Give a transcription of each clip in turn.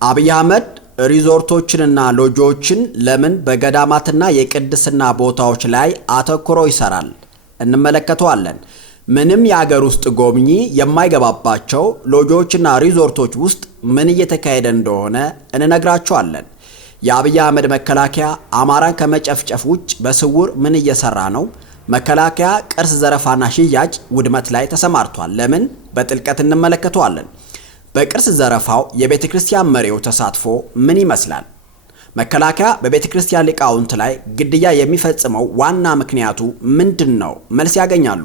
አብይ አህመድ ሪዞርቶችንና ሎጆችን ለምን በገዳማትና የቅድስና ቦታዎች ላይ አተኩሮ ይሰራል? እንመለከተዋለን። ምንም የሀገር ውስጥ ጎብኚ የማይገባባቸው ሎጆችና ሪዞርቶች ውስጥ ምን እየተካሄደ እንደሆነ እንነግራቸዋለን። የአብይ አህመድ መከላከያ አማራን ከመጨፍጨፍ ውጭ በስውር ምን እየሰራ ነው? መከላከያ ቅርስ ዘረፋና ሽያጭ ውድመት ላይ ተሰማርቷል። ለምን? በጥልቀት እንመለከተዋለን። በቅርስ ዘረፋው የቤተክርስቲያን መሪዎች ተሳትፎ ምን ይመስላል? መከላከያ በቤተክርስቲያን ሊቃውንት ላይ ግድያ የሚፈጽመው ዋና ምክንያቱ ምንድነው? መልስ ያገኛሉ።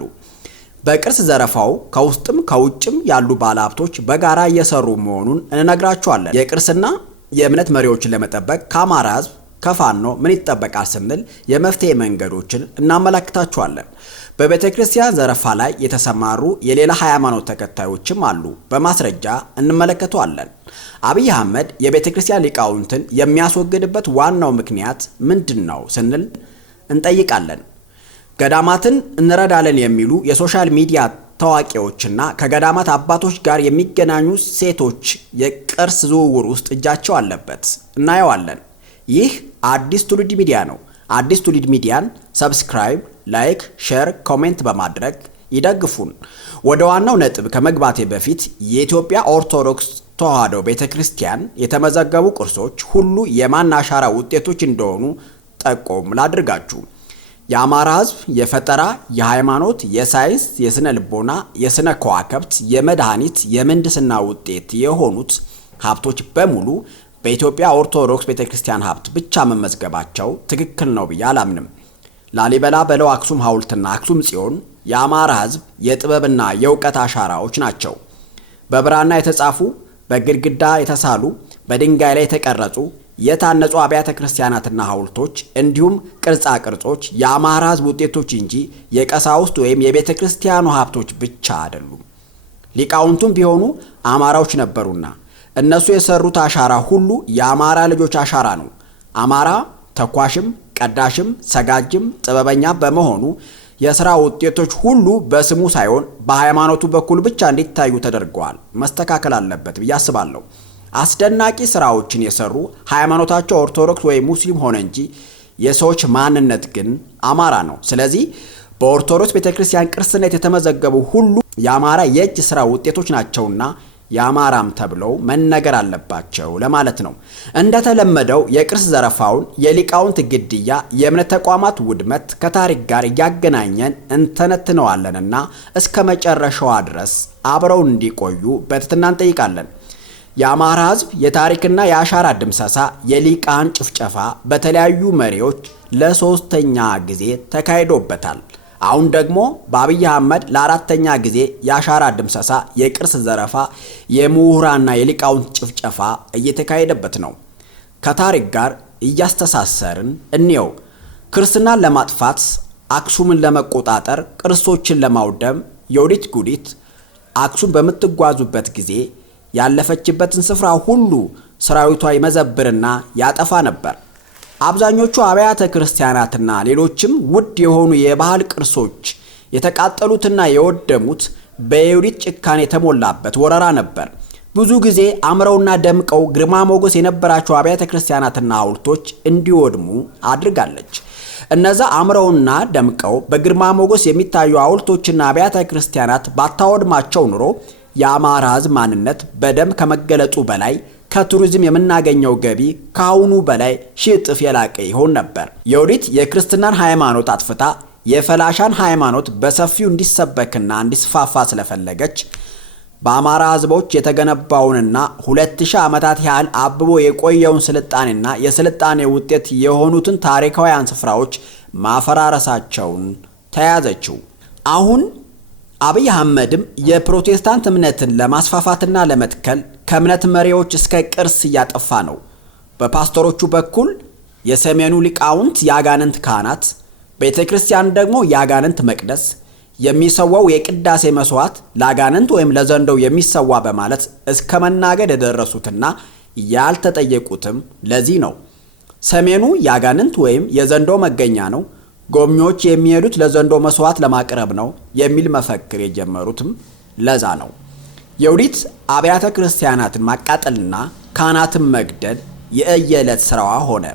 በቅርስ ዘረፋው ከውስጥም ከውጭም ያሉ ባለሀብቶች በጋራ እየሰሩ መሆኑን እንነግራቸዋለን። የቅርስና የእምነት መሪዎችን ለመጠበቅ ከአማራ ሕዝብ ከፋኖ ምን ይጠበቃል ስንል የመፍትሄ መንገዶችን እናመለክታቸዋለን። በቤተክርስቲያን ዘረፋ ላይ የተሰማሩ የሌላ ሃይማኖት ተከታዮችም አሉ። በማስረጃ እንመለከተዋለን። አብይ አህመድ የቤተክርስቲያን ሊቃውንትን የሚያስወግድበት ዋናው ምክንያት ምንድነው ስንል እንጠይቃለን። ገዳማትን እንረዳለን የሚሉ የሶሻል ሚዲያ ታዋቂዎችና ከገዳማት አባቶች ጋር የሚገናኙ ሴቶች የቅርስ ዝውውር ውስጥ እጃቸው አለበት፣ እናየዋለን። ይህ አዲስ ትውልድ ሚዲያ ነው። አዲስ ትውልድ ሚዲያን ሰብስክራይብ፣ ላይክ፣ ሼር፣ ኮሜንት በማድረግ ይደግፉን። ወደ ዋናው ነጥብ ከመግባቴ በፊት የኢትዮጵያ ኦርቶዶክስ ተዋሕዶ ቤተክርስቲያን የተመዘገቡ ቅርሶች ሁሉ የማን አሻራ ውጤቶች እንደሆኑ ጠቆም ላድርጋችሁ። የአማራ ሕዝብ የፈጠራ፣ የሃይማኖት፣ የሳይንስ፣ የስነ ልቦና፣ የስነ ከዋክብት፣ የመድኃኒት፣ የምህንድስና ውጤት የሆኑት ሀብቶች በሙሉ በኢትዮጵያ ኦርቶዶክስ ቤተክርስቲያን ሀብት ብቻ መመዝገባቸው ትክክል ነው ብዬ አላምንም። ላሊበላ በለው፣ አክሱም ሐውልትና አክሱም ጽዮን የአማራ ሕዝብ የጥበብና የእውቀት አሻራዎች ናቸው። በብራና የተጻፉ፣ በግድግዳ የተሳሉ፣ በድንጋይ ላይ የተቀረጹ የታነጹ አብያተ ክርስቲያናትና ሐውልቶች እንዲሁም ቅርጻ ቅርጾች የአማራ ሕዝብ ውጤቶች እንጂ የቀሳውስት ወይም የቤተ ክርስቲያኑ ሀብቶች ብቻ አይደሉም። ሊቃውንቱም ቢሆኑ አማራዎች ነበሩና እነሱ የሰሩት አሻራ ሁሉ የአማራ ልጆች አሻራ ነው። አማራ ተኳሽም፣ ቀዳሽም፣ ሰጋጅም ጥበበኛ በመሆኑ የሥራ ውጤቶች ሁሉ በስሙ ሳይሆን በሃይማኖቱ በኩል ብቻ እንዲታዩ ተደርገዋል። መስተካከል አለበት ብዬ አስባለሁ። አስደናቂ ስራዎችን የሰሩ ሃይማኖታቸው ኦርቶዶክስ ወይም ሙስሊም ሆነ እንጂ የሰዎች ማንነት ግን አማራ ነው። ስለዚህ በኦርቶዶክስ ቤተክርስቲያን ቅርስነት የተመዘገቡ ሁሉ የአማራ የእጅ ስራ ውጤቶች ናቸውና የአማራም ተብለው መነገር አለባቸው ለማለት ነው። እንደተለመደው የቅርስ ዘረፋውን፣ የሊቃውንት ግድያ፣ የእምነት ተቋማት ውድመት ከታሪክ ጋር እያገናኘን እንተነትነዋለንና እስከ መጨረሻዋ ድረስ አብረው እንዲቆዩ በትህትና እንጠይቃለን። የአማራ ሕዝብ የታሪክና የአሻራ ድምሰሳ፣ የሊቃን ጭፍጨፋ በተለያዩ መሪዎች ለሶስተኛ ጊዜ ተካሂዶበታል። አሁን ደግሞ በአብይ አህመድ ለአራተኛ ጊዜ የአሻራ ድምሰሳ፣ የቅርስ ዘረፋ፣ የምሁራንና የሊቃውንት ጭፍጨፋ እየተካሄደበት ነው። ከታሪክ ጋር እያስተሳሰርን እንየው። ክርስትናን ለማጥፋት፣ አክሱምን ለመቆጣጠር፣ ቅርሶችን ለማውደም የወዲት ጉዲት አክሱም በምትጓዙበት ጊዜ ያለፈችበትን ስፍራ ሁሉ ሰራዊቷ ይመዘብርና ያጠፋ ነበር። አብዛኞቹ አብያተ ክርስቲያናትና ሌሎችም ውድ የሆኑ የባህል ቅርሶች የተቃጠሉትና የወደሙት በይሁዲት ጭካኔ የተሞላበት ወረራ ነበር። ብዙ ጊዜ አምረውና ደምቀው ግርማ ሞገስ የነበራቸው አብያተ ክርስቲያናትና ሐውልቶች እንዲወድሙ አድርጋለች። እነዛ አምረውና ደምቀው በግርማ ሞገስ የሚታዩ ሐውልቶችና አብያተ ክርስቲያናት ባታወድማቸው ኑሮ የአማራ ሕዝብ ማንነት በደም ከመገለጡ በላይ ከቱሪዝም የምናገኘው ገቢ ከአሁኑ በላይ ሺህ እጥፍ የላቀ ይሆን ነበር። የወዲት የክርስትናን ሃይማኖት አጥፍታ የፈላሻን ሃይማኖት በሰፊው እንዲሰበክና እንዲስፋፋ ስለፈለገች በአማራ ሕዝቦች የተገነባውንና 2000 ዓመታት ያህል አብቦ የቆየውን ስልጣኔና የስልጣኔ ውጤት የሆኑትን ታሪካውያን ስፍራዎች ማፈራረሳቸውን ተያዘችው። አሁን አብይ አህመድም የፕሮቴስታንት እምነትን ለማስፋፋትና ለመትከል ከእምነት መሪዎች እስከ ቅርስ እያጠፋ ነው። በፓስተሮቹ በኩል የሰሜኑ ሊቃውንት የአጋንንት ካህናት፣ ቤተክርስቲያን ደግሞ የአጋንንት መቅደስ፣ የሚሰዋው የቅዳሴ መስዋዕት ለአጋንንት ወይም ለዘንዶው የሚሰዋ በማለት እስከ መናገር የደረሱትና ያልተጠየቁትም ለዚህ ነው። ሰሜኑ የአጋንንት ወይም የዘንዶ መገኛ ነው፣ ጎብኚዎች የሚሄዱት ለዘንዶ መስዋዕት ለማቅረብ ነው የሚል መፈክር የጀመሩትም ለዛ ነው። የውዲት አብያተ ክርስቲያናትን ማቃጠልና ካህናትን መግደል የእየዕለት ስራዋ ሆነ።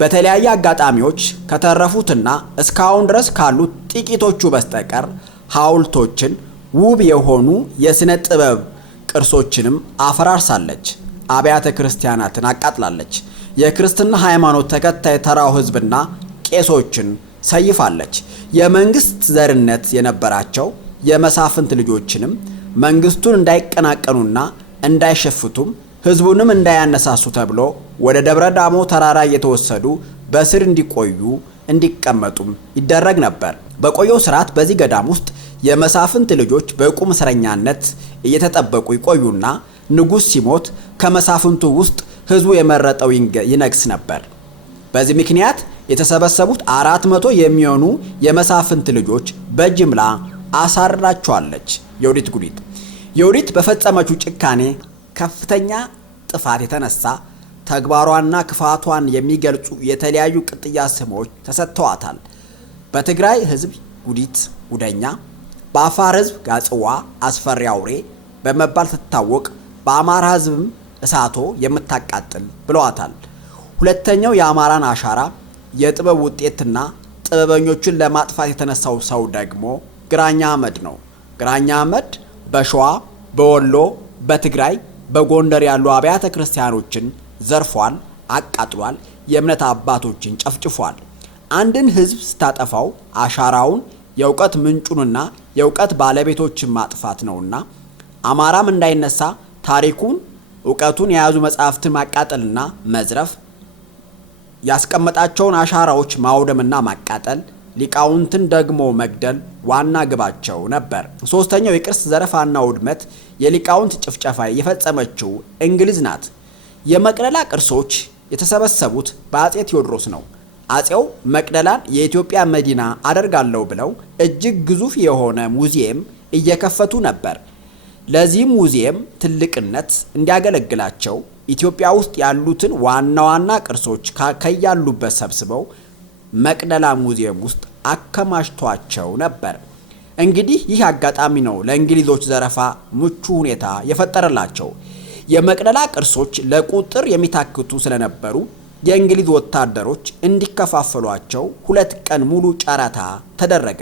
በተለያየ አጋጣሚዎች ከተረፉትና እስካሁን ድረስ ካሉት ጥቂቶቹ በስተቀር ሐውልቶችን፣ ውብ የሆኑ የሥነ ጥበብ ቅርሶችንም አፈራርሳለች። አብያተ ክርስቲያናትን አቃጥላለች። የክርስትና ሃይማኖት ተከታይ ተራው ሕዝብና ቄሶችን ሰይፋለች። የመንግስት ዘርነት የነበራቸው የመሳፍንት ልጆችንም መንግስቱን እንዳይቀናቀኑና እንዳይሸፍቱም ሕዝቡንም እንዳያነሳሱ ተብሎ ወደ ደብረ ዳሞ ተራራ እየተወሰዱ በስር እንዲቆዩ እንዲቀመጡም ይደረግ ነበር። በቆየው ስርዓት በዚህ ገዳም ውስጥ የመሳፍንት ልጆች በቁም እስረኛነት እየተጠበቁ ይቆዩና ንጉሥ ሲሞት ከመሳፍንቱ ውስጥ ሕዝቡ የመረጠው ይነግስ ነበር። በዚህ ምክንያት የተሰበሰቡት 400 የሚሆኑ የመሳፍንት ልጆች በጅምላ አሳርራቸዋለች። የውዲት ጉዲት የውዲት በፈጸመችው ጭካኔ ከፍተኛ ጥፋት የተነሳ ተግባሯና ክፋቷን የሚገልጹ የተለያዩ ቅጥያ ስሞች ተሰጥተዋታል። በትግራይ ሕዝብ ጉዲት ጉደኛ፣ በአፋር ሕዝብ ጋጽዋ አስፈሪ አውሬ በመባል ትታወቅ፣ በአማራ ሕዝብም እሳቶ የምታቃጥል ብለዋታል። ሁለተኛው የአማራን አሻራ የጥበብ ውጤትና ጥበበኞችን ለማጥፋት የተነሳው ሰው ደግሞ ግራኛ አህመድ ነው። ግራኛ አህመድ በሸዋ፣ በወሎ፣ በትግራይ፣ በጎንደር ያሉ አብያተ ክርስቲያኖችን ዘርፏል፣ አቃጥሏል፣ የእምነት አባቶችን ጨፍጭፏል። አንድን ሕዝብ ስታጠፋው አሻራውን የእውቀት ምንጩንና የእውቀት ባለቤቶችን ማጥፋት ነውና አማራም እንዳይነሳ ታሪኩን እውቀቱን የያዙ መጻሕፍትን ማቃጠልና መዝረፍ፣ ያስቀመጣቸውን አሻራዎች ማውደምና ማቃጠል፣ ሊቃውንትን ደግሞ መግደል ዋና ግባቸው ነበር። ሶስተኛው የቅርስ ዘረፋና ውድመት የሊቃውንት ጭፍጨፋ የፈጸመችው እንግሊዝ ናት። የመቅደላ ቅርሶች የተሰበሰቡት በአጼ ቴዎድሮስ ነው። አጼው መቅደላን የኢትዮጵያ መዲና አደርጋለሁ ብለው እጅግ ግዙፍ የሆነ ሙዚየም እየከፈቱ ነበር። ለዚህም ሙዚየም ትልቅነት እንዲያገለግላቸው ኢትዮጵያ ውስጥ ያሉትን ዋና ዋና ቅርሶች ከያሉበት ሰብስበው መቅደላ ሙዚየም ውስጥ አከማችቷቸው ነበር። እንግዲህ ይህ አጋጣሚ ነው ለእንግሊዞች ዘረፋ ምቹ ሁኔታ የፈጠረላቸው። የመቅደላ ቅርሶች ለቁጥር የሚታክቱ ስለነበሩ የእንግሊዝ ወታደሮች እንዲከፋፈሏቸው 2 ቀን ሙሉ ጨረታ ተደረገ።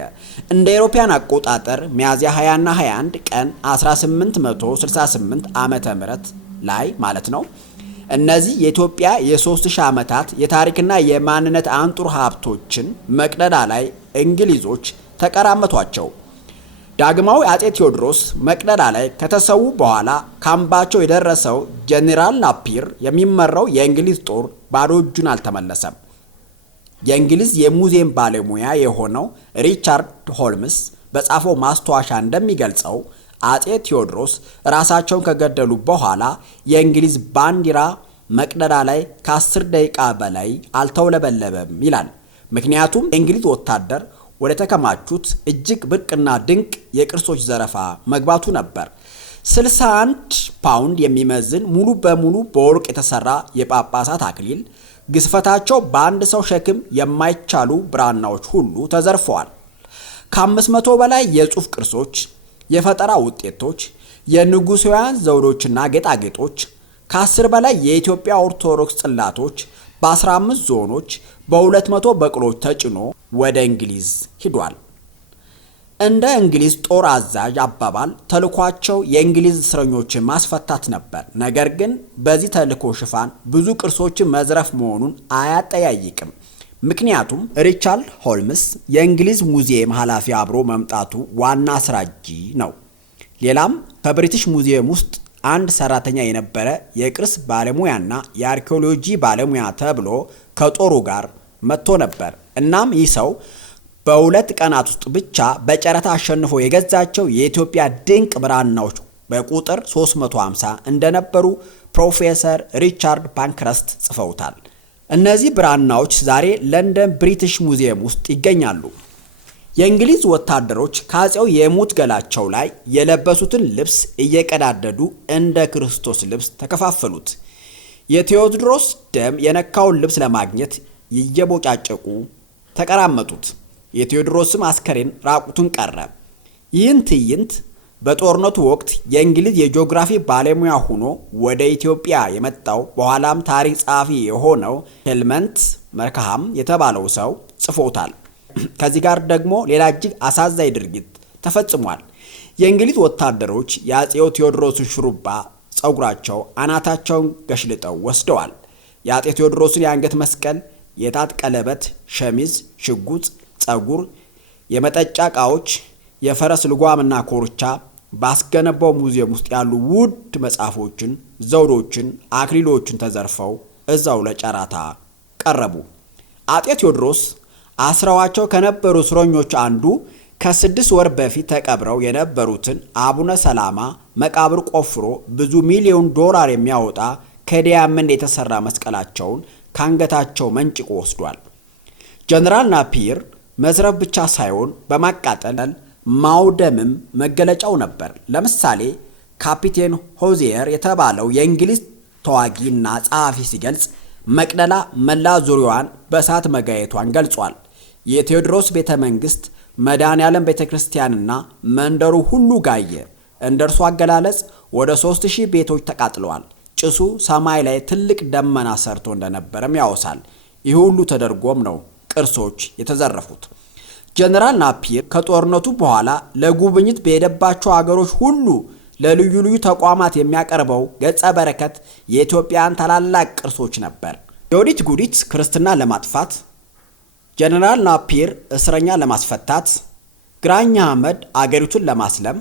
እንደ አውሮፓውያን አቆጣጠር ሚያዝያ 20 እና 21 ቀን 1868 ዓመተ ምህረት ላይ ማለት ነው። እነዚህ የኢትዮጵያ የ3000 ዓመታት የታሪክና የማንነት አንጡር ሀብቶችን መቅደላ ላይ እንግሊዞች ተቀራመቷቸው። ዳግማዊ አጼ ቴዎድሮስ መቅደላ ላይ ከተሰዉ በኋላ ካምባቸው የደረሰው ጄኔራል ናፒር የሚመራው የእንግሊዝ ጦር ባዶ እጁን አልተመለሰም። የእንግሊዝ የሙዚየም ባለሙያ የሆነው ሪቻርድ ሆልምስ በጻፈው ማስታወሻ እንደሚገልጸው አጼ ቴዎድሮስ ራሳቸውን ከገደሉ በኋላ የእንግሊዝ ባንዲራ መቅደላ ላይ ከ10 ደቂቃ በላይ አልተውለበለበም ይላል። ምክንያቱም የእንግሊዝ ወታደር ወደ ተከማቹት እጅግ ብርቅና ድንቅ የቅርሶች ዘረፋ መግባቱ ነበር። 61 ፓውንድ የሚመዝን ሙሉ በሙሉ በወርቅ የተሰራ የጳጳሳት አክሊል፣ ግዝፈታቸው በአንድ ሰው ሸክም የማይቻሉ ብራናዎች ሁሉ ተዘርፈዋል። ከ500 በላይ የጽሑፍ ቅርሶች፣ የፈጠራ ውጤቶች፣ የንጉሳውያን ዘውዶችና ጌጣጌጦች፣ ከ10 በላይ የኢትዮጵያ ኦርቶዶክስ ጽላቶች በ15 ዞኖች በ200 በቅሎች ተጭኖ ወደ እንግሊዝ ሂዷል። እንደ እንግሊዝ ጦር አዛዥ አባባል ተልኳቸው የእንግሊዝ እስረኞችን ማስፈታት ነበር። ነገር ግን በዚህ ተልኮ ሽፋን ብዙ ቅርሶችን መዝረፍ መሆኑን አያጠያይቅም። ምክንያቱም ሪቻርድ ሆልምስ የእንግሊዝ ሙዚየም ኃላፊ አብሮ መምጣቱ ዋና አስራጂ ነው። ሌላም ከብሪቲሽ ሙዚየም ውስጥ አንድ ሰራተኛ የነበረ የቅርስ ባለሙያና የአርኪኦሎጂ ባለሙያ ተብሎ ከጦሩ ጋር መጥቶ ነበር። እናም ይህ ሰው በ2 ቀናት ውስጥ ብቻ በጨረታ አሸንፎ የገዛቸው የኢትዮጵያ ድንቅ ብራናዎች በቁጥር 350 እንደነበሩ ፕሮፌሰር ሪቻርድ ፓንክረስት ጽፈውታል። እነዚህ ብራናዎች ዛሬ ለንደን ብሪቲሽ ሙዚየም ውስጥ ይገኛሉ። የእንግሊዝ ወታደሮች ከአጼው የሙት ገላቸው ላይ የለበሱትን ልብስ እየቀዳደዱ እንደ ክርስቶስ ልብስ ተከፋፈሉት። የቴዎድሮስ ደም የነካውን ልብስ ለማግኘት እየቦጫጨቁ ተቀራመጡት። የቴዎድሮስም አስከሬን ራቁቱን ቀረ። ይህን ትዕይንት በጦርነቱ ወቅት የእንግሊዝ የጂኦግራፊ ባለሙያ ሆኖ ወደ ኢትዮጵያ የመጣው በኋላም ታሪክ ጸሐፊ የሆነው ሄልመንት መርክሃም የተባለው ሰው ጽፎታል። ከዚህ ጋር ደግሞ ሌላ እጅግ አሳዛኝ ድርጊት ተፈጽሟል። የእንግሊዝ ወታደሮች የአጼው ቴዎድሮስን ሹሩባ ጸጉራቸው አናታቸውን ገሽልጠው ወስደዋል። የአጼ ቴዎድሮስን የአንገት መስቀል፣ የጣት ቀለበት፣ ሸሚዝ፣ ሽጉጥ፣ ጸጉር፣ የመጠጫ ዕቃዎች፣ የፈረስ ልጓምና ኮርቻ፣ ባስገነባው ሙዚየም ውስጥ ያሉ ውድ መጽሐፎችን፣ ዘውዶችን፣ አክሊሎችን ተዘርፈው እዛው ለጨረታ ቀረቡ። አጤ ቴዎድሮስ አስረዋቸው ከነበሩ እስረኞች አንዱ ከ6 ወር በፊት ተቀብረው የነበሩትን አቡነ ሰላማ መቃብር ቆፍሮ ብዙ ሚሊዮን ዶላር የሚያወጣ ከዲያመንድ የተሰራ መስቀላቸውን ካንገታቸው መንጭቆ ወስዷል። ጀነራል ናፒር መዝረፍ ብቻ ሳይሆን በማቃጠል ማውደምም መገለጫው ነበር። ለምሳሌ ካፒቴን ሆዚየር የተባለው የእንግሊዝ ተዋጊና ጸሐፊ ሲገልጽ መቅደላ መላ ዙሪያዋን በእሳት መጋየቷን ገልጿል። የቴዎድሮስ ቤተ መንግስት፣ መድኃኔዓለም ቤተ ክርስቲያንና መንደሩ ሁሉ ጋየ። እንደ እርሱ አገላለጽ ወደ 3000 ቤቶች ተቃጥለዋል። ጭሱ ሰማይ ላይ ትልቅ ደመና ሰርቶ እንደነበረም ያወሳል። ይህ ሁሉ ተደርጎም ነው ቅርሶች የተዘረፉት። ጀነራል ናፒር ከጦርነቱ በኋላ ለጉብኝት በሄደባቸው አገሮች ሁሉ ለልዩ ልዩ ተቋማት የሚያቀርበው ገጸ በረከት የኢትዮጵያን ታላላቅ ቅርሶች ነበር። የወዲት ጉዲት ክርስትና ለማጥፋት፣ ጀነራል ናፒር እስረኛ ለማስፈታት፣ ግራኝ አህመድ አገሪቱን ለማስለም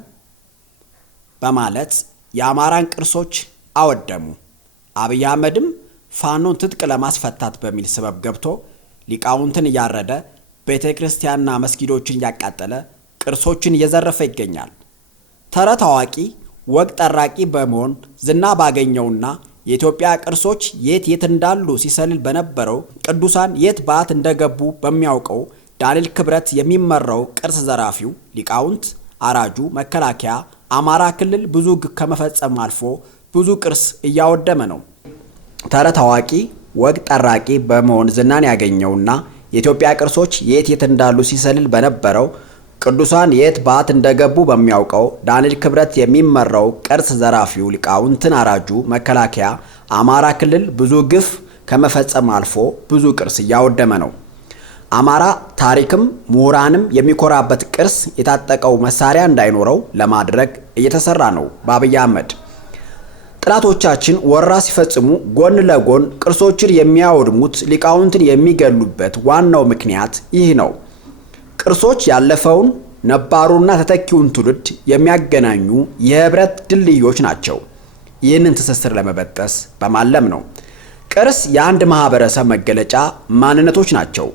በማለት የአማራን ቅርሶች አወደሙ። አብይ አህመድም ፋኖን ትጥቅ ለማስፈታት በሚል ሰበብ ገብቶ ሊቃውንትን እያረደ ቤተ ክርስቲያንና መስጊዶችን እያቃጠለ ቅርሶችን እየዘረፈ ይገኛል። ተረት አዋቂ ወግ ጠራቂ በመሆን ዝና ባገኘውና የኢትዮጵያ ቅርሶች የት እንዳሉ ሲሰልል በነበረው ቅዱሳን የት በዓት እንደገቡ በሚያውቀው ዳንኤል ክብረት የሚመራው ቅርስ ዘራፊው ሊቃውንት አራጁ መከላከያ አማራ ክልል ብዙ ግፍ ከመፈጸም አልፎ ብዙ ቅርስ እያወደመ ነው። ተረት አዋቂ ወግ ጠራቂ በመሆን ዝናን ያገኘውና የኢትዮጵያ ቅርሶች የት እንዳሉ ሲሰልል በነበረው ቅዱሳን የት በዓት እንደገቡ በሚያውቀው ዳንኤል ክብረት የሚመራው ቅርስ ዘራፊው ሊቃውንትን አራጁ መከላከያ አማራ ክልል ብዙ ግፍ ከመፈጸም አልፎ ብዙ ቅርስ እያወደመ ነው። አማራ ታሪክም ምሁራንም የሚኮራበት ቅርስ የታጠቀው መሳሪያ እንዳይኖረው ለማድረግ እየተሰራ ነው በአብይ አህመድ። ጠላቶቻችን ወረራ ሲፈጽሙ ጎን ለጎን ቅርሶችን የሚያወድሙት ሊቃውንትን የሚገሉበት ዋናው ምክንያት ይህ ነው። ቅርሶች ያለፈውን ነባሩና ተተኪውን ትውልድ የሚያገናኙ የህብረት ድልድዮች ናቸው። ይህንን ትስስር ለመበጠስ በማለም ነው። ቅርስ የአንድ ማህበረሰብ መገለጫ ማንነቶች ናቸው።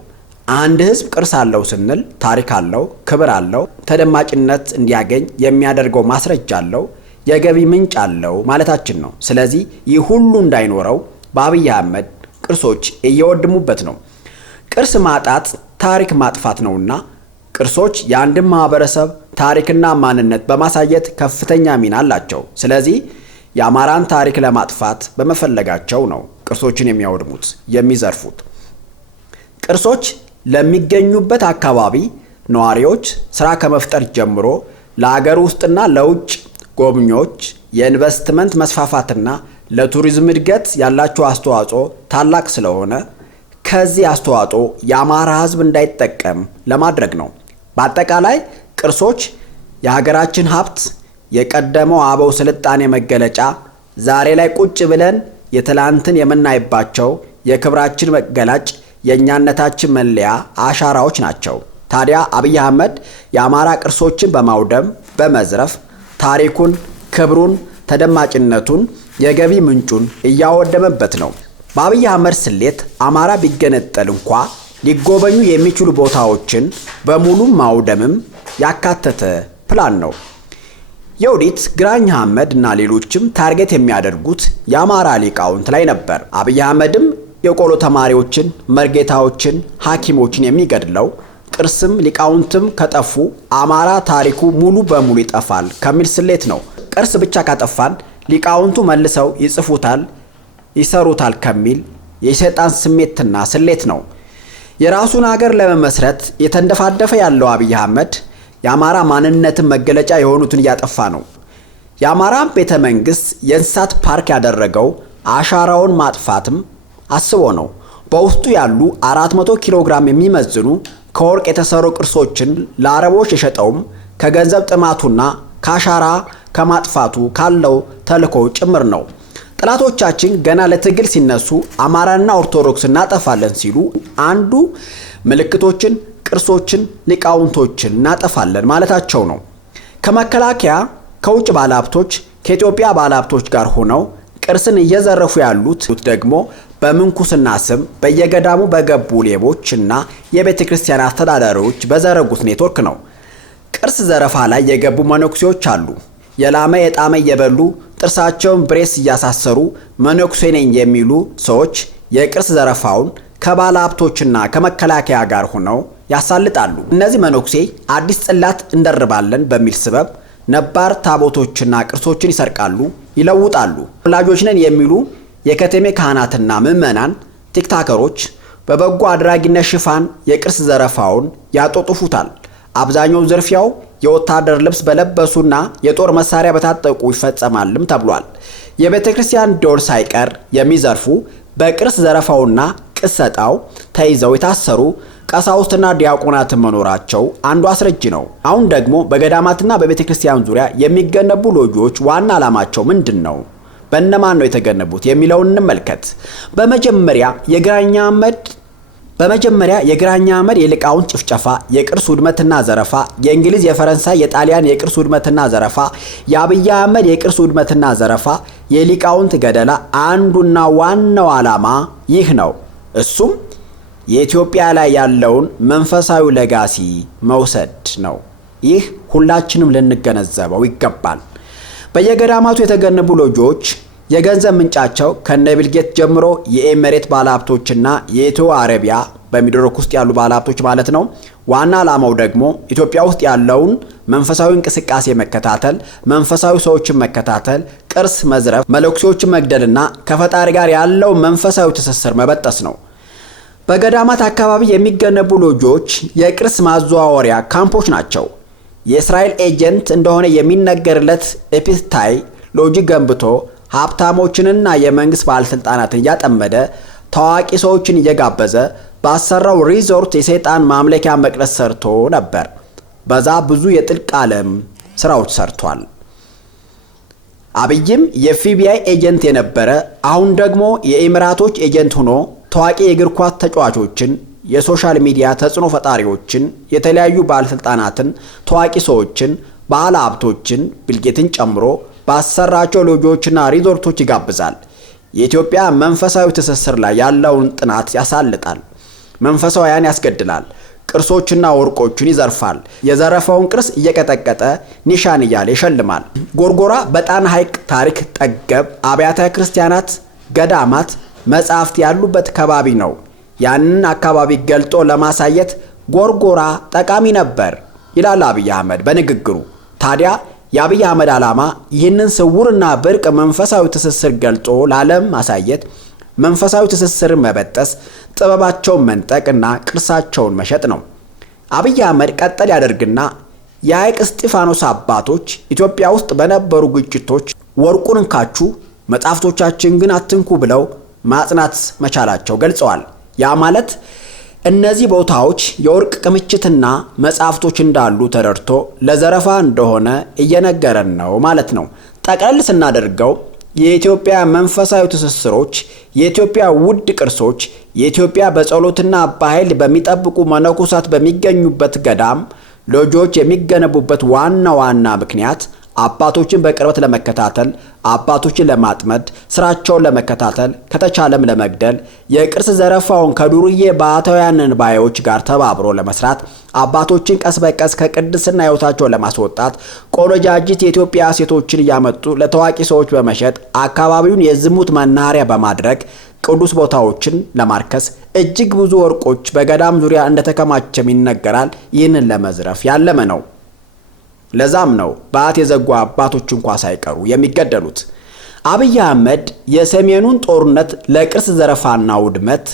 አንድ ህዝብ ቅርስ አለው ስንል ታሪክ አለው፣ ክብር አለው፣ ተደማጭነት እንዲያገኝ የሚያደርገው ማስረጃ አለው፣ የገቢ ምንጭ አለው ማለታችን ነው። ስለዚህ ይህ ሁሉ እንዳይኖረው በአብይ አህመድ ቅርሶች እየወደሙበት ነው። ቅርስ ማጣት ታሪክ ማጥፋት ነውና ቅርሶች የአንድን ማህበረሰብ ታሪክና ማንነት በማሳየት ከፍተኛ ሚና አላቸው። ስለዚህ የአማራን ታሪክ ለማጥፋት በመፈለጋቸው ነው ቅርሶችን የሚያወድሙት፣ የሚዘርፉት። ቅርሶች ለሚገኙበት አካባቢ ነዋሪዎች ስራ ከመፍጠር ጀምሮ ለሀገር ውስጥና ለውጭ ጎብኚዎች የኢንቨስትመንት መስፋፋትና ለቱሪዝም እድገት ያላቸው አስተዋጽኦ ታላቅ ስለሆነ ከዚህ አስተዋጽኦ የአማራ ህዝብ እንዳይጠቀም ለማድረግ ነው። በአጠቃላይ ቅርሶች የሀገራችን ሀብት፣ የቀደመው አበው ስልጣኔ መገለጫ፣ ዛሬ ላይ ቁጭ ብለን የትላንትን የምናይባቸው የክብራችን መገለጫ፣ የእኛነታችን መለያ አሻራዎች ናቸው። ታዲያ አብይ አህመድ የአማራ ቅርሶችን በማውደም በመዝረፍ ታሪኩን፣ ክብሩን፣ ተደማጭነቱን፣ የገቢ ምንጩን እያወደመበት ነው። በአብይ አህመድ ስሌት አማራ ቢገነጠል እንኳ ሊጎበኙ የሚችሉ ቦታዎችን በሙሉ ማውደምም ያካተተ ፕላን ነው። የወዲት ግራኝ አህመድ እና ሌሎችም ታርጌት የሚያደርጉት የአማራ ሊቃውንት ላይ ነበር። አብይ አህመድም የቆሎ ተማሪዎችን፣ መርጌታዎችን፣ ሐኪሞችን የሚገድለው ቅርስም ሊቃውንትም ከጠፉ አማራ ታሪኩ ሙሉ በሙሉ ይጠፋል ከሚል ስሌት ነው። ቅርስ ብቻ ካጠፋን ሊቃውንቱ መልሰው ይጽፉታል፣ ይሰሩታል ከሚል የሰይጣን ስሜትና ስሌት ነው። የራሱን ሀገር ለመመስረት የተንደፋደፈ ያለው አብይ አህመድ የአማራ ማንነትን መገለጫ የሆኑትን እያጠፋ ነው። የአማራ ቤተ መንግስት የእንስሳት ፓርክ ያደረገው አሻራውን ማጥፋትም አስቦ ነው። በውስጡ ያሉ 400 ኪሎ ግራም የሚመዝኑ ከወርቅ የተሰሩ ቅርሶችን ለአረቦች የሸጠውም ከገንዘብ ጥማቱና ከአሻራ ከማጥፋቱ ካለው ተልዕኮ ጭምር ነው። ጠላቶቻችን ገና ለትግል ሲነሱ አማራና ኦርቶዶክስ እናጠፋለን ሲሉ አንዱ ምልክቶችን፣ ቅርሶችን፣ ሊቃውንቶችን እናጠፋለን ማለታቸው ነው። ከመከላከያ ከውጭ ባለሀብቶች ከኢትዮጵያ ባለሀብቶች ጋር ሆነው ቅርስን እየዘረፉ ያሉት ደግሞ በምንኩስና ስም በየገዳሙ በገቡ ሌቦችና የቤተ ክርስቲያን አስተዳዳሪዎች በዘረጉት ኔትወርክ ነው። ቅርስ ዘረፋ ላይ የገቡ መነኩሴዎች አሉ። የላመ የጣመ እየበሉ ጥርሳቸውን ብሬስ እያሳሰሩ መነኩሴ ነኝ የሚሉ ሰዎች የቅርስ ዘረፋውን ከባለ ሀብቶችና ከመከላከያ ጋር ሆነው ያሳልጣሉ። እነዚህ መነኩሴ አዲስ ጽላት እንደርባለን በሚል ስበብ ነባር ታቦቶችና ቅርሶችን ይሰርቃሉ፣ ይለውጣሉ። ወላጆች ነን የሚሉ የከተሜ ካህናትና ምዕመናን ቲክታከሮች በበጎ አድራጊነት ሽፋን የቅርስ ዘረፋውን ያጦጡፉታል። አብዛኛው ዝርፊያው የወታደር ልብስ በለበሱና የጦር መሳሪያ በታጠቁ ይፈጸማልም ተብሏል። የቤተ ክርስቲያን ደወል ሳይቀር የሚዘርፉ በቅርስ ዘረፋውና ቅሰጣው ተይዘው የታሰሩ ቀሳውስትና ዲያቆናትን መኖራቸው አንዱ አስረጅ ነው። አሁን ደግሞ በገዳማትና በቤተ ክርስቲያን ዙሪያ የሚገነቡ ሎጂዎች ዋና ዓላማቸው ምንድን ነው? በእነማን ነው የተገነቡት የሚለውን እንመልከት። በመጀመሪያ የግራኝ አህመድ የሊቃውንት ጭፍጨፋ፣ የቅርስ ውድመትና ዘረፋ፣ የእንግሊዝ፣ የፈረንሳይ፣ የጣሊያን የቅርስ ውድመትና ዘረፋ፣ የአብይ አህመድ የቅርስ ውድመትና ዘረፋ፣ የሊቃውንት ገደላ አንዱና ዋናው ዓላማ ይህ ነው። እሱም የኢትዮጵያ ላይ ያለውን መንፈሳዊ ለጋሲ መውሰድ ነው። ይህ ሁላችንም ልንገነዘበው ይገባል። በየገዳማቱ የተገነቡ ሎጂዎች የገንዘብ ምንጫቸው ከነ ቢልጌት ጀምሮ የኤሜሬት ባለሀብቶችና የኢትዮ አረቢያ በሚድሮክ ውስጥ ያሉ ባለሀብቶች ማለት ነው። ዋና ዓላማው ደግሞ ኢትዮጵያ ውስጥ ያለውን መንፈሳዊ እንቅስቃሴ መከታተል፣ መንፈሳዊ ሰዎችን መከታተል፣ ቅርስ መዝረፍ፣ መለኩሴዎችን መግደልና ከፈጣሪ ጋር ያለው መንፈሳዊ ትስስር መበጠስ ነው። በገዳማት አካባቢ የሚገነቡ ሎጂዎች የቅርስ ማዘዋወሪያ ካምፖች ናቸው። የእስራኤል ኤጀንት እንደሆነ የሚነገርለት ኤፒስታይ ሎጂ ገንብቶ ሀብታሞችንና የመንግስት ባለስልጣናትን እያጠመደ ታዋቂ ሰዎችን እየጋበዘ ባሰራው ሪዞርት የሰይጣን ማምለኪያ መቅደስ ሰርቶ ነበር። በዛ ብዙ የጥልቅ ዓለም ስራዎች ሰርቷል። አብይም የኤፍቢአይ ኤጀንት የነበረ አሁን ደግሞ የኢሚራቶች ኤጀንት ሆኖ ታዋቂ የእግር ኳስ ተጫዋቾችን፣ የሶሻል ሚዲያ ተጽዕኖ ፈጣሪዎችን፣ የተለያዩ ባለስልጣናትን፣ ታዋቂ ሰዎችን፣ ባለ ሀብቶችን ቢልጌትን ጨምሮ ባሰራቸው ሎጂዎችና ሪዞርቶች ይጋብዛል። የኢትዮጵያ መንፈሳዊ ትስስር ላይ ያለውን ጥናት ያሳልጣል። መንፈሳውያን ያስገድላል። ቅርሶችና ወርቆችን ይዘርፋል። የዘረፈውን ቅርስ እየቀጠቀጠ ኒሻን እያለ ይሸልማል። ጎርጎራ በጣና ሐይቅ ታሪክ ጠገብ አብያተ ክርስቲያናት፣ ገዳማት፣ መጻሕፍት ያሉበት ከባቢ ነው። ያንን አካባቢ ገልጦ ለማሳየት ጎርጎራ ጠቃሚ ነበር ይላል አብይ አህመድ በንግግሩ። ታዲያ የአብይ አህመድ ዓላማ ይህንን ስውርና ብርቅ መንፈሳዊ ትስስር ገልጦ ለዓለም ማሳየት፣ መንፈሳዊ ትስስርን መበጠስ፣ ጥበባቸውን መንጠቅና ቅርሳቸውን መሸጥ ነው። አብይ አህመድ ቀጠል ያደርግና የሐይቅ እስጢፋኖስ አባቶች ኢትዮጵያ ውስጥ በነበሩ ግጭቶች ወርቁን እንካችሁ መጻሕፍቶቻችን ግን አትንኩ ብለው ማጽናት መቻላቸው ገልጸዋል። ያ ማለት እነዚህ ቦታዎች የወርቅ ክምችትና መጻሕፍቶች እንዳሉ ተረድቶ ለዘረፋ እንደሆነ እየነገረን ነው ማለት ነው። ጠቅለል ስናደርገው የኢትዮጵያ መንፈሳዊ ትስስሮች፣ የኢትዮጵያ ውድ ቅርሶች፣ የኢትዮጵያ በጸሎትና በኃይል በሚጠብቁ መነኮሳት በሚገኙበት ገዳም ሎጂዎች የሚገነቡበት ዋና ምክንያት አባቶችን በቅርበት ለመከታተል፣ አባቶችን ለማጥመድ፣ ስራቸውን ለመከታተል፣ ከተቻለም ለመግደል፣ የቅርስ ዘረፋውን ከዱርዬ ባህታውያንን ባዮች ጋር ተባብሮ ለመስራት፣ አባቶችን ቀስ በቀስ ከቅድስና ሕይወታቸው ለማስወጣት፣ ቆነጃጅት የኢትዮጵያ ሴቶችን እያመጡ ለታዋቂ ሰዎች በመሸጥ አካባቢውን የዝሙት መናኸሪያ በማድረግ ቅዱስ ቦታዎችን ለማርከስ፣ እጅግ ብዙ ወርቆች በገዳም ዙሪያ እንደተከማቸም ይነገራል። ይህንን ለመዝረፍ ያለመ ነው። ለዛም ነው በዓት የዘጉ አባቶች እንኳን ሳይቀሩ የሚገደሉት። አብይ አህመድ የሰሜኑን ጦርነት ለቅርስ ዘረፋና ውድመት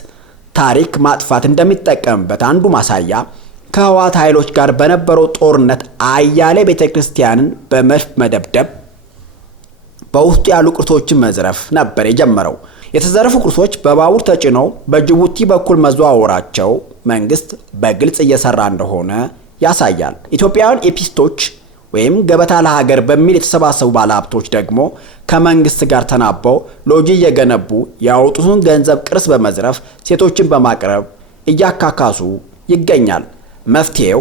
ታሪክ ማጥፋት እንደሚጠቀምበት አንዱ ማሳያ ከህወሓት ኃይሎች ጋር በነበረው ጦርነት አያሌ ቤተክርስቲያንን በመድፍ መደብደብ፣ በውስጡ ያሉ ቅርሶችን መዝረፍ ነበር የጀመረው። የተዘረፉ ቅርሶች በባቡር ተጭነው በጅቡቲ በኩል መዘዋወራቸው መንግስት በግልጽ እየሰራ እንደሆነ ያሳያል። ኢትዮጵያውያን ኤፒስቶች ወይም ገበታ ለሀገር በሚል የተሰባሰቡ ባለሀብቶች ደግሞ ከመንግስት ጋር ተናበው ሎጂ እየገነቡ ያወጡትን ገንዘብ ቅርስ በመዝረፍ ሴቶችን በማቅረብ እያካካሱ ይገኛል። መፍትሄው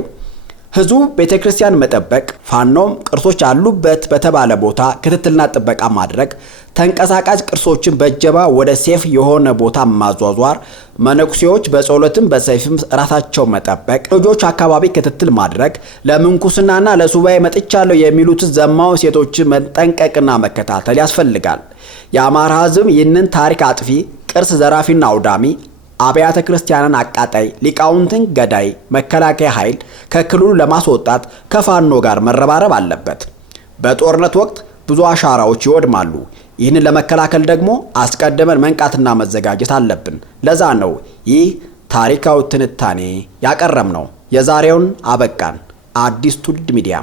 ህዝቡ ቤተክርስቲያን መጠበቅ፣ ፋኖም ቅርሶች አሉበት በተባለ ቦታ ክትትልና ጥበቃ ማድረግ፣ ተንቀሳቃሽ ቅርሶችን በእጀባ ወደ ሴፍ የሆነ ቦታ ማዟዟር፣ መነኩሴዎች በጸሎትም በሰይፍም ራሳቸው መጠበቅ፣ ልጆች አካባቢ ክትትል ማድረግ፣ ለምንኩስናና ለሱባኤ መጥቻለሁ የሚሉት ዘማው ሴቶችን መጠንቀቅና መከታተል ያስፈልጋል። የአማራ ህዝብ ይህንን ታሪክ አጥፊ፣ ቅርስ ዘራፊና አውዳሚ፣ አብያተ ክርስቲያንን አቃጣይ፣ ሊቃውንትን ገዳይ መከላከያ ኃይል ከክልሉ ለማስወጣት ከፋኖ ጋር መረባረብ አለበት። በጦርነት ወቅት ብዙ አሻራዎች ይወድማሉ። ይህንን ለመከላከል ደግሞ አስቀድመን መንቃትና መዘጋጀት አለብን። ለዛ ነው ይህ ታሪካዊ ትንታኔ ያቀረብነው። የዛሬውን አበቃን። አዲስ ትውልድ ሚዲያ